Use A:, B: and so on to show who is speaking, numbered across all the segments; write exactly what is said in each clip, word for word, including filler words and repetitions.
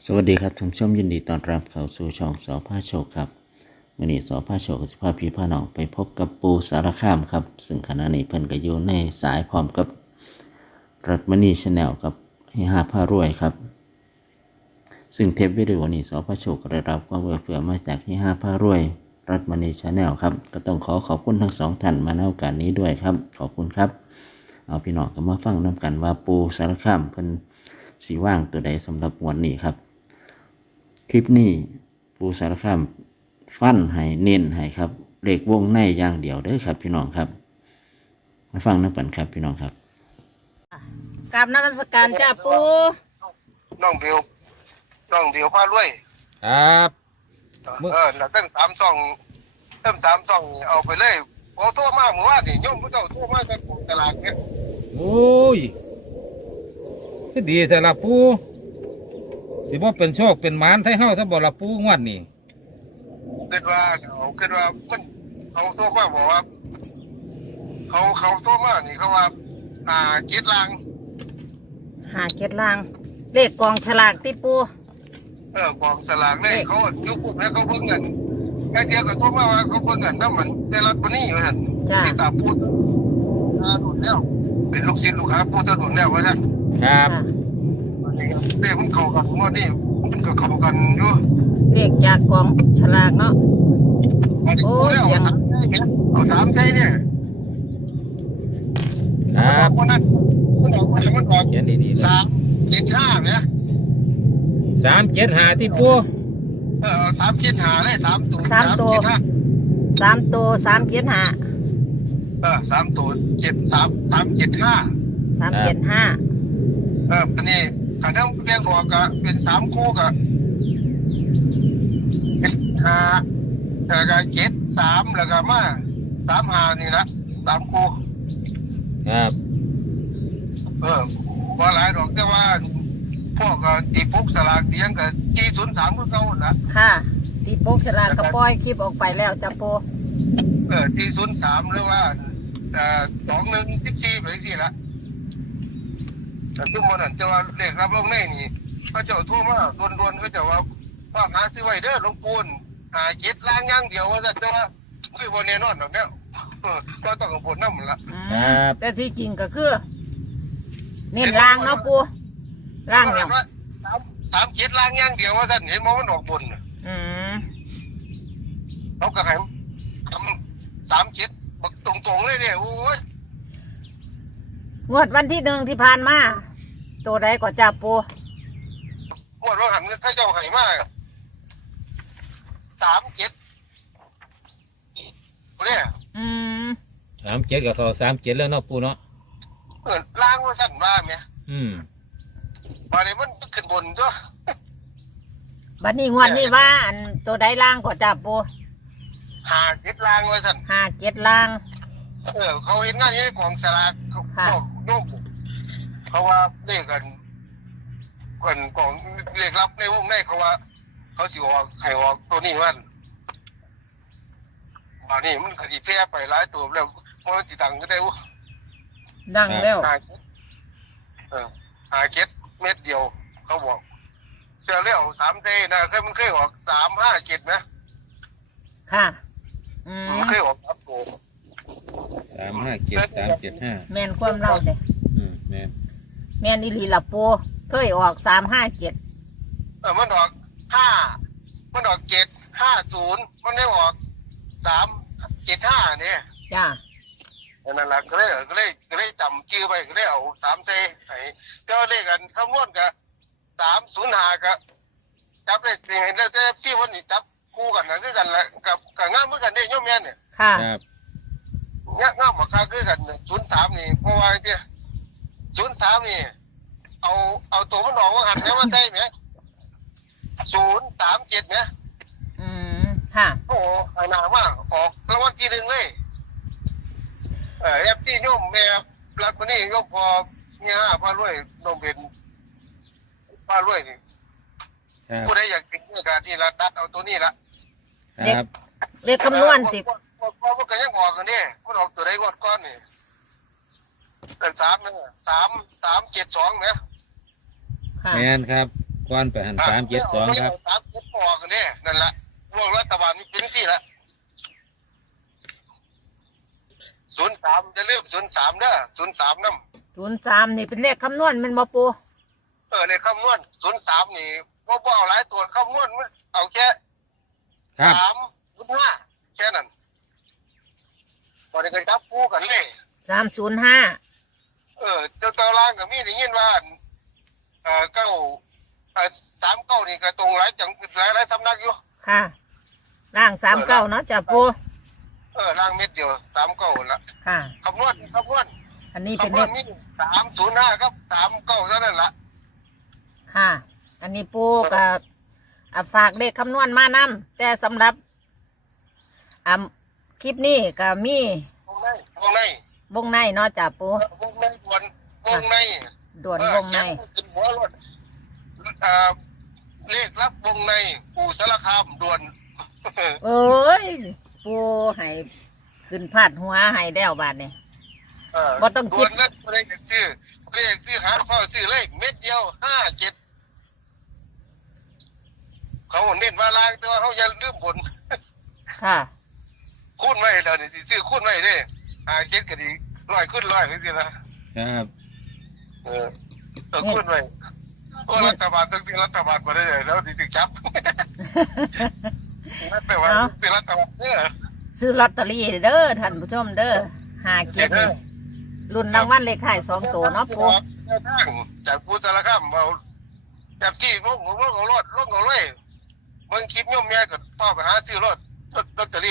A: สวัสดีครับท่านผู้ชมยินดีต้อนรับเข้าสู่ช่องสอพาโชคครับวันนี้สอพาโชคกับสิพาพี่พาน้องไปพบกับปูสารคามครับซึ่งขณะนี้เพิ่นก็อยู่ในสายพร้อมกับรัตมณีชาแนลกับเฮฮาพารวยครับซึ่งเทปวิดีโอนี้สอพาโชคก็ได้รับความเอื้อเฟื้อมาจากเฮฮาพารวยรัตมณีชาแนลครับก็ต้องขอขอบคุณทั้งสองท่านมาในโอกาสนี้ด้วยครับขอบคุณครับเอาพี่น้องก็มาฟังนำกันว่าปูสารคามเพิ่นสีว่างตัวใดสำหรับวันนี้ครับคลิปนี้ปูสารคามฟันให้เน้นให้ครับเลขวงในอย่างเดียวเด้อครับพี่น้องครับมาฟังน้ำกันครับพี่น้องครับ
B: กราบนมัสการจ้าปู
C: น้องเดียวน้องเดียวพารวย
D: ครับ
C: เออแล้วตั้งสามซองตั้งสามซองนี่เอาไปเลยเอาโทรมาเมื่อวานนี่โยมผู้เจ้าโทรมาจากตลาดเนี่ย
D: โอ้ยคือดีแต่ละปูสิบ่เป็นโชคเป็นหมานไทยเฮาซะบ่ละปูงวดนี่
C: คิดว่าเอาคิดว่ามันเขาโทรมาบอกว่า เขาเขาโทรมานี่เขาว่า อ่าเจ็ดลาง
B: หาเก็ดลางเลขกองฉลากที่ปู
C: เออกองสลากเลยเขายุบปุ๊บแล้วเขาเพิ่งเงินแค่เดียวก็โทรมาว่าเขาเพิ่งเงินน้ำมันในรัฐปนีอยู่ท่านที่ตาพูดอ่าหลุดแล้วเป็นลูกศิษย์ลูกหาพูดตะหลุดแล้วว่าท่าน
D: ครับ
C: เด็กมันเข้ากันงวดนี้มันก็เข้ากันอยู่
B: เลขจากกองฉลากเนาะ
C: อันนี้กูแล้วเอาสามใช่เนี่ยเอาสามใช่เนี่ย
D: ครับ
C: วันนั้นมันออกมันออก
D: เขียนดีๆ
C: สามเจ็ดห้าเนี่ย
D: สามเจ็ดหาที่ปู
C: เออสามเจ็ดห้าเลยสามตัว
B: สามตัว
C: เจ็ดห้า
B: สามตัวสามเจ็ดห้า
C: เออสามตัวเจ็ดสามสามเจ็ดห้า
B: สามเจ็ดห้า
C: เอออันนี้ขันทั้งเพียงออกก็เป็นสามคู่ก็เจ็ดห้าแล้วก็เจ็ดสามแล้วก็มาสามห้านี่ละสามคู่
D: ครับ
C: เออว่าหลายดอกแต่ว่าพวกก็ตีปุ๊กสลากเตียงกับจีศูนย์สามก็เก่าละ
B: ค่ะที่ปกฉลากกระป้อยคลิปออกไปแล้วจ้าปู
C: เออจีศูนย์สามหรือว่าเอ่อสองหนึ่งสิบสี่ไปสี่ละแต่ทุกคนนั่นจะว่าเลขรับลงในนี่เขาเจ้าโทรมาดวนๆเขาเจ้าว่าว่าหาซื้อไว้เด้อหลวงปูนหาเจ็ดล้างย่างเดียวว่าจะแต่ว่าไม่วันแน่นอนหรอกเนี่ยเออก็ต้องกับผลน้ำมันละ
B: อืมแต่ที่จริงก็คือเน้นลางเนาะปูล่างเนี่ย
C: ว่าสามสามเจ็ดล้างย่างเดียวว่าท่านเห็นมองมันออกบนน่ะ
B: อืม
C: เขาก็ให้ทำสามเจ็ดบอกตรงๆเลยเนี่ยโอ้ย
B: งวดวันที่หนึ่งที่ผ่านมาตัวใดก็จ้าปู
C: ปวดว่าหันเขาเจ้าให้มาสามเจ็ดเนี่ย
B: อืม
D: สามเจ็ดกับเขาสามเจ็ดแล้วเนาะปูเนาะ
C: เออล้างว่าสั่นว่าเมีย
D: อืม
C: มาเลยมันขึ้นบนด้วย
B: บัดนี้งวดนี้ว่าอันตัวใดล่างก็จ้าปู
C: หาเจ็ดล้างว่าสั่น
B: หาเจ็ดล่าง
C: เออเขาเห็นงานนี้ของสลากเขา
B: ค่ะ
C: บอกโยมเขาว่าเลขกันกันของเลขรับในวงในเขาว่า เขาสิออกไข่ออกตัวนี้ว่าบานี้มันขยี้แพร่ไปหลายตัวแล้วมันสิดังก็ได้วะ
B: ดังแล้ว
C: หาเจ็ดเออหาเจ็ดเม็ดเดียว เขาบอกเจอเลี้ยวสามเทนะเคยมันเคยออกสามห้าเจ็ดนะ
B: ค่ะ อืม
C: มันเคยออกสามตัว
D: สามห้าเจ็ดสามเจ็ดห้า
B: แม่นความเราเลย
D: อืมแม่น
B: แม่นอีหลีละปูเคยออกสามห้าเจ็ด
C: เออมันออกห้ามันออกเจ็ดห้าศูนย์มันได้ออกสามเจ็ดห้าเนี่ย
B: จ้า
C: นั่นแหละก็เลยก็เลยก็เลยจำชื่อไปก็เลยเอาสามเซไอ้เจ้าเลขกันคำนวณกับสามศูนย์ห้ากับจับได้เห็นแล้วแต่ที่วันนี้จับคู่กันนะคือกันแหละกับกับง่ามเหมือนกันเนี่ยโยมแม่เนี่ย
B: ค่ะ
D: ครับ
C: ง่าง่ามราคาคือกันศูนย์สามนี่เพราะว่าเจ้าศูนย์สามนี่เอาเอาตัวมันออกว่าหันแม้ว่าใช่ไหมศูนย์สามเจ็ดเนี่ย
B: อืมค่ะ
C: โอ้โหหายหนามากออกรางวัลที่หนึ่งเลยเออแอปที่โยมแม่รักคนนี้โยมพอเนี่ยห้าพารวยโนมเป็นพารวยนี่
D: ครับ
C: ผู้ใดอยากติดเนื้อการที่ละตัดเอาตัวนี้ละ
D: ครับ
B: เลขคำนวณสิ
C: พอพอมันก็ยังออกกันนี่มันออกตัวใดกดก้อนนี่เป็นสามเนี่ยสามสามเจ็ดสองเนี่ย
B: ค่ะ
D: แม่นครับก้อนไปหันสามเจ็ดสองครับ
C: สามเจ็ดออกกันเนี่ยนั่นแหละพวกรัฐบาลมีเป็นสี่ละศูนย์สามจะเรียกศูนย์สามเด้อศูนย์สามน้ำ
B: ศูนย์สามนี่เป็นเลขคำนวณแมันบ่ปู
C: เออในคำนวณศูนย์สามนี่ก็บ่เอาหลายตัวคำนวณมันเอาแค่
D: ครับ
C: สามศูนย์ห้าแค่นั้นตอนนี้ก็จับคู่กันเลย
B: สามศูนย์ห้า
C: เออเจ้าตารางกับมีได้ยินว่าเออเก้าเออสามเก้านี่ก็ตรงหลายจังหลายหลายสำนักอยู่
B: ค่ะร่างสามเก้าเนาะจ้ะปู
C: เออล่างเม็ดเดียวสามเก้าละ
B: ค่ะ
C: คำนวณคำนวณ
B: อันนี้เป็น
C: คำน
B: เล
C: วณ
B: ข
C: มีสามศูนย์ห้าครับสามเก้าเท่านั้นละ
B: ค่ะ อันนี้ปูกับอ่ะฝากเลขคำนวณมานํแต่สำหรับอ่ะคลิปนี้ก็มี
C: วงในวงใน
B: วงในเนาะจ้ะปู
C: วงในด่วนวงใน
B: ด่วน
C: เออ
B: วงใน
C: เขียนหัวรถเอ่อเลขรับวงในปู่สารคามด่วน
B: เอ้ยปูให้ขึ้นพาดหัวให้แล้วบาดนี่
C: เออ
B: บ่ต้องคิด
C: ด่วนนะไม่ได้อยากซื้อไม่ได้อยากซื้อหาเฝ้าซื้อเลขเม็ดเดียวห้าเจ็ดเขาเน้นมาล้างแต่ว่าเขาอย่าลืมบน
B: ค่ะ
C: คูณไว้เดี๋ยวนี้สิซื้อคูณไว้เด้ห้าเจ็ดก็ดีร้อยคูณร้อยก็สิละ
D: ครับ
C: เออเออคูณไว้โอ้รัฐบาลต้องซื้อรัฐบาลมาได้เลยแล้วสิถึงจับ รัฐบาลซื้อรัฐบาลเนี่ย
B: ซื้อลอตเตอรี่เด้อท่านผู้ชมเด้อหาเก็บนี่รุ่นรางวัลเลขท้ายสองตัวเนาะปู
C: แนวทางจากปูสารคามเอาแบบที่ลงของลงของรถลงของเลยเบิ่งคลิปโยมแม่ก็พ่อไปหาซื้อรถรถลอตเตอรี่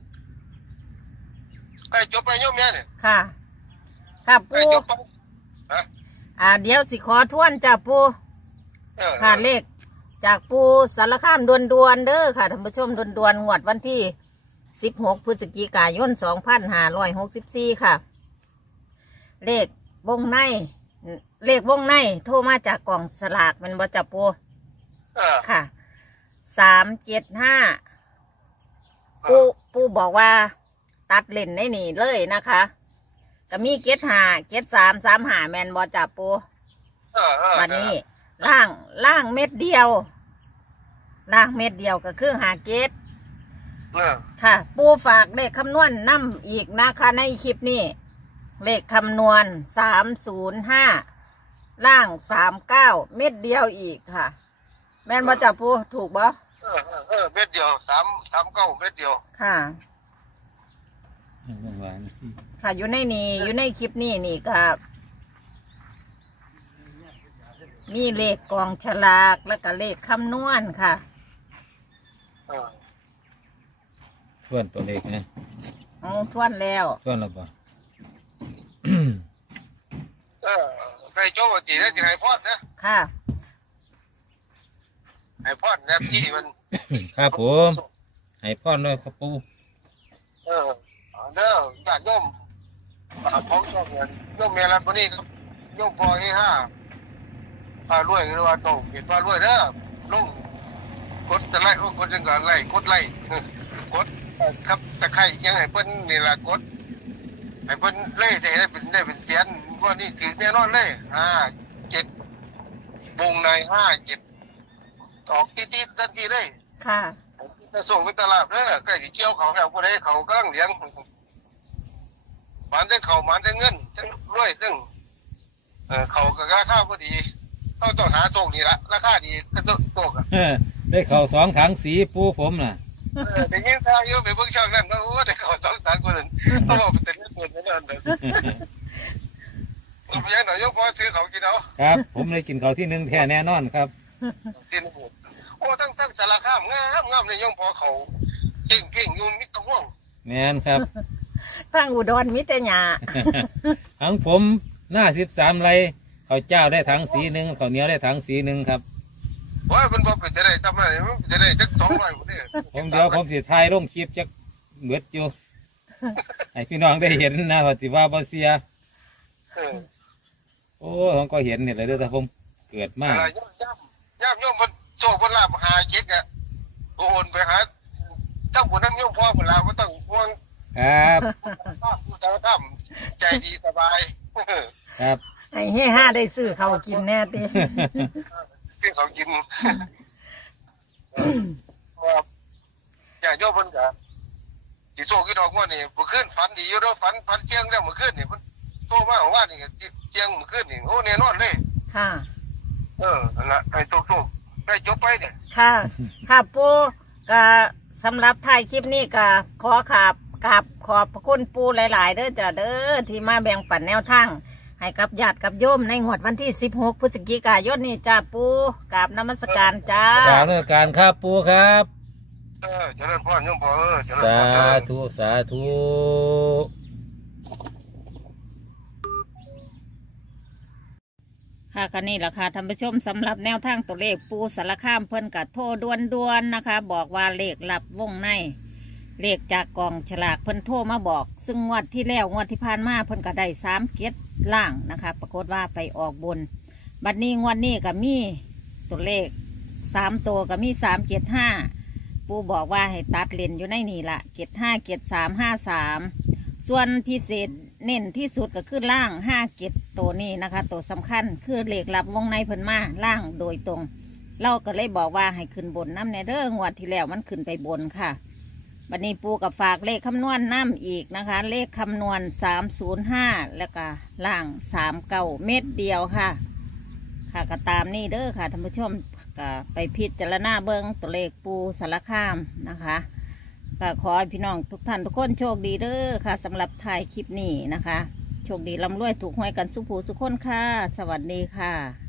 C: ใกล้จบไปโยมแม่เนี่ย
B: ค่ะ ค่ะ
C: ใกล้
B: ปู
C: จบไปฮะ
B: อ่าเดี๋ยวสิขอทวนจ้ะปู
C: เออ
B: ค่ะเลขจากปูสารคามดวนดวนๆเด้อค่ะท่านผู้ชมดวนดวนๆงวดวันที่สิบหกพฤศจิกายนสองพันห้าร้อยหกสิบสี่ค่ะ เลขวงใน เลขวงในโทรมาจากกล่องสลากแมันบ่จ้ะปู
C: เออ
B: ค่ะสามเจ็ดห้าปูปูบอกว่า ตัดเล่นในนี่เลยนะคะก็มีเกตหาเกตสามสามหาแมนบอจับปู
C: เออเออ
B: วันนี้ล่างล่างเม็ดเดียวล่างเม็ดเดียวก็คือหาเกต
C: เออ
B: ค่ะ ปูฝากเลขคำนวณนำอีกนะคะในคลิปนี้ เลขคำนวณสามศูนย์ห้าล่างสามเก้าเม็ดเดียวอีกค่ะ แมนบอจับปูถูกบ่
C: เออเออเออเม็ดเดียวสามสามเก้าเม็ดเดียว
B: ค่ะ
D: หวาน
B: ค่ะอยู่ในนี้อยู่ในคลิปนี้นี่ก็มีเลขกองฉลากแล้วก็เลขคำนวณค่ะ
C: เออ
D: ทวนตัวเลขนะ
B: เอาทวนแล้ว
D: ทวนแล้วบ่
C: เออใกล้จบวันที่ได้จะให้พอดนะ
B: ค่ะ
C: ให้พอดแบบที่มัน
D: ครับผมให้พ่อด้วยครับปู
C: เออเด้อญาติโยมอ่าของชอบเงินโยมเมียรันบนี่ครับโยมพอเอห้าพารวยหรือว่าต้องเห็นพารวยเด้อลงกดจะไล่โอ้กดจังกันไล่กดไล่เออกดเอ่อครับตะไคร้ยังให้เพิ่นนี่ล่ะกดให้เพิ่นเล่ได้ได้เป็นได้เป็นเสียนว่านี่ถือแน่นอนเลยห้าเจ็ดวงในห้าเจ็ดออกติดๆทันทีเลย
B: ค่ะ
C: จะส่งไปตลาดเด้อใกล้สิเกี่ยวเขาแล้วผู้ใดเขากำลังเลี้ยงมันได้เขามันได้เงินทั้งรวยทั้งเออเขาก็ราคาพอดีเขาต้องหาส่งนี่ละราคาดีก็ต้องส่งอ่ะ
D: เออได้เข่าสองถังสีปูผมน่ะ
C: เออแต่ยิ่งทางเยอะไปเบิ่งช่องนั้นโอ้ได้เขาสองสามคนนั้นเขาบอกเป็นเงินเงินนั่นเด้อเราไปยังหน่อยยกพอซื้อเขากินเอา
D: ครับ ผมได้กินเขาวที่หนึ่งแท้แน่นอนครับ
C: กินโอ้ทั้งทั้งสารคามงามงามในย่อมพอเขาเก่งเก่งอยู่มิตรห่วง
D: แมนครับ
B: ทางอุดรมิตรหยา
D: ทั้งผมหน้าสิบสามไรข้าวเจ้าได้ถังสีหนึ่งข้าวเหนียวได้ถังสีหนึ่งครับ
C: ว่าเป็นบ่เป็นจะได้ทำอะไรมันจะได้จักสองร้อยคนนี้
D: ผมเดี๋ยวผมสิถ่ายลงคลิปจักเบิดอยู่ ให้พี่น้องได้เห็นนะว่าสิว่าบ่เสีย
C: เออ
D: โอ้ผมก็เห็นนี่แหละเด้อแต่ผมเกิดมา
C: อะไรย่ำย่ำย่ำย่อมมันโซ่บนลาบหาเช็ดอ่ะโอนไปหาทั้งบนนั้นย่อมพ่อบนลาก็ต้องห่วง
D: ครับ
C: ภาพผู้สารคามใจดีสบาย
D: ครับ
B: ให้เฮห้าได้ซื้อเขาวกินแน่ติ
C: ซึ่งเขากินว่าอย่างโยมเพิ่นก็สิโซกี่ดอกว่านี่เมื่อคืนฝันดีอยู่เด้อฝันฝันเที่ยงแล้วเมื่อคืนนี่เพิ่นโทรมาว่านี่เที่ยงเมื่อคืนนี่โอ้แน่นอนเลย
B: ค่ะ
C: เออนั่นล่ะไอ้โตๆได้จบไปเนี่ย
B: ค่ะค่ะปูก็สำหรับท้ายคลิปนี้ก็ขอขาบกราบขอบพระคุณปูหลาย ๆ เด้อจ้ะเด้อที่มาแบ่งปันแนวทางให้กับญาติกับโยมในงวดวันที่สิบหกพฤศจิกายนนี้จ้าปูกราบนมัสการจ้า
D: กล่าวเรื่องการครับปูครับ
C: เออเจริญพรโยมพ่อเออเจริญ
D: สา
C: พรเจริญ
D: ธุสาธุ
B: ค่ะกันนี่แหละค่ะท่านผู้ชมสำหรับแนวทางตัวเลขปูสารคามเพิ่นกับโทรด่วนๆนะคะ บอกว่าเลขหลับวงในเลขจากกองฉลากเพิ่นโทรมาบอก ซึ่งงวดที่แล้วงวดที่ผ่านมาเพิ่นก็ได้สามเกียรล่างนะคะ ปรากฏว่าไปออกบน บัดนี้งวดนี้ก็มีตัวเลขสามตัวก็มีสามเกียรห้าปูบอกว่าให้ตัดเลนอยู่ในนี่ละเกียรห้าเกียรสามห้าสามส่วนพิเศษเน้นที่สุดก็คือล่างห้าเกียรตัวนี้นะคะตัวสำคัญคือเลขหลับวงในเพิ่นมาล่างโดยตรง เราก็เลยบอกว่าให้ขึ้นบนน้ำในเด้องวดที่แล้วมันขึ้นไปบนค่ะบัดนี้ปูกับฝากเลขคำนวณน้ำอีกนะคะ เลขคำนวณสามศูนย์ห้าแล้วก็ล่างสามเก้าเม็ดเดียวค่ะ ค่ะก็ตามนี่เด้อค่ะท่านผู้ชมก็ไปพิจารณาเบิ้งตัวเลขปูสารคามนะคะก็ขอให้พี่น้องทุกท่านทุกคนโชคดีเด้อค่ะสำหรับถ่ายคลิปนี้นะคะโชคดีร่ำรวยถูกหวยกันสุขผูสุขคนค่ะ สวัสดีค่ะ